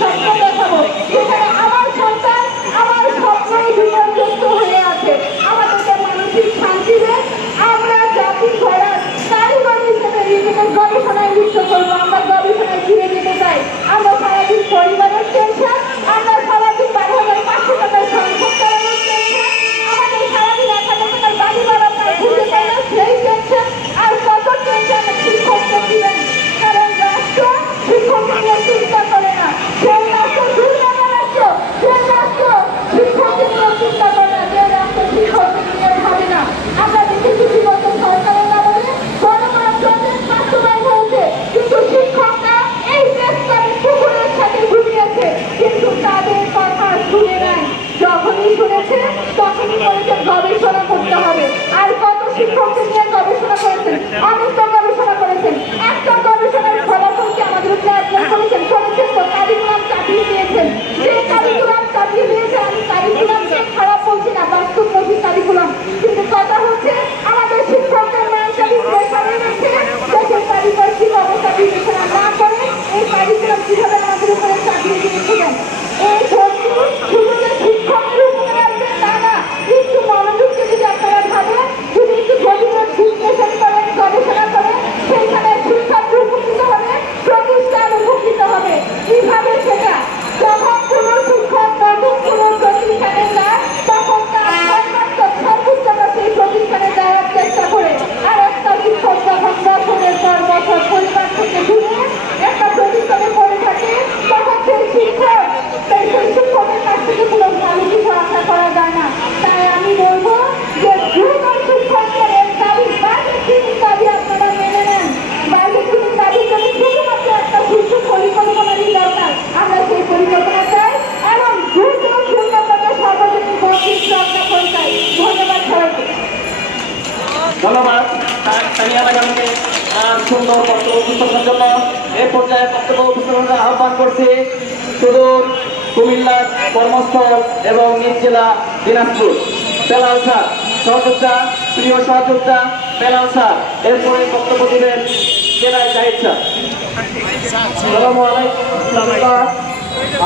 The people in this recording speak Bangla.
স্বপ্ন দেখাবো, যেখানে আমার সন্তান আমার স্বপ্নই বিপর্যস্ত হয়ে আছে। আমাদেরকে মানসিক শান্তি দেন। আমরা জাতি গড়ার কারিগর হিসেবে নিজেদের গবেষণায় লিপ্ত করবো। আমরা গবেষণায় ফিরে যেতে চাই। আমরা সারাদিন পরিবারের টেনশন, আমরা সারাদিন 12,500 টাকার সংসার চালানোর টেনশন, আমাদের সারাদিন 1,000 টাকার বাড়ি ভাড়া খুঁজে পাই না সেই টেনশন, আর কত টেনশন শিক্ষককে দিবেন। কারণ রাষ্ট্র শিক্ষককে নিয়ে চিন্তা করে না। সেই রাষ্ট্র দুর্নীতি রাষ্ট্র, সেই রাষ্ট্র শিক্ষককে নিয়ে চিন্তা করে না, যে রাষ্ট্র শিক্ষককে নিয়ে ভাবে না। আমরা দেখেছি বিগত সরকারের আমলে বড় বড় প্রজেক্ট বাস্তবায়ন হয়েছে, কিন্তু শিক্ষকরা এই দেশটাকে পুকুরের সাথে ঘুমিয়েছে, কিন্তু তাদের কথা শুনে নাই। যখনই শুনেছে তখনই বলেছে গবেষণা করতে হবে। আর কত শিক্ষককে নিয়ে গবেষণা করেছেন, অনেকটা গবেষণা করেছেন। একটা গবেষণার ফলাফলকে আমাদের উপরে অ্যাপ্লাই করেছেন, করেছেন তো কারিকুলাম চাপিয়ে দিয়েছেন। যে কারিকুলাম চাপিয়ে দিয়েছে, আমি কারিকুলামকে খারাপ বলছি না, বাস্তবমুখী কারিকুলাম, কিন্তু কথা হচ্ছে আমাদের শিক্ষকদের মানসিক বেকার রয়েছে। দেশের পারিপার্শ্বিক অবস্থা বিবেচনা না করে এই কারিকুলাম কিভাবে আমাদের উপরে চাপিয়ে দিয়েছিলেন। এই ভর্তি শুধু যে শিক্ষকের উপরে আসবে তা না, একটু মনোযোগকে যদি আপনারা ভাবেন, যদি একটু গভীরে বিশ্লেষণ করেন, গবেষণা করেন, সেইখানে শিক্ষার্থী উপকৃত হবে, প্রতিষ্ঠান উপকৃত হবে। কিভাবে সেটা? যখন কোনো শিক্ষক নতুন কোনো প্রতিষ্ঠানে যায়, তখন তার সর্বোচ্চটা সেই প্রতিষ্ঠানে দেওয়ার চেষ্টা করে। আর একটা শিক্ষক যখন বছরের পর বছর পরিবার থেকে দূরে একটা প্রতিষ্ঠানে পড়ে থাকে, তখন সেই শিক্ষকের কাছ থেকে পুরো ভালো কিছু আশা করা যায় না। তাই আমি বলবো যে দ্রুত শিক্ষকদের এই দাবি, বাজেট দাবি আপনারা মেনে নেন। বাজেট দাবির জন্য শুধুমাত্র একটা সুস্থ পরিকল্পনারই দরকার। আমরা সেই পরিকল্পনা চাই এবং দ্রুত শূন্যপদে সর্বজনীন বর্ধিত রক্ষা করে চাই। ধন্যবাদ সবাইকে। ধন্যবাদ তানিয়া ম্যাডামকে সুন্দর বক্তব্য উপস্থাপনের জন্য। এ পর্যায়ে বক্তব্য উপস্থাপনের আহ্বান করছি সুদূর কুমিল্লার কর্মস্থল এবং নিজ জেলা দিনাজপুর বেলাল স্যার, সহযোদ্ধা, প্রিয় সহযোদ্ধা বেলাল স্যার। এরপরে বক্তব্য দিবেন জেলায় জাহিদ স্যার। আসসালামু আলাইকুম।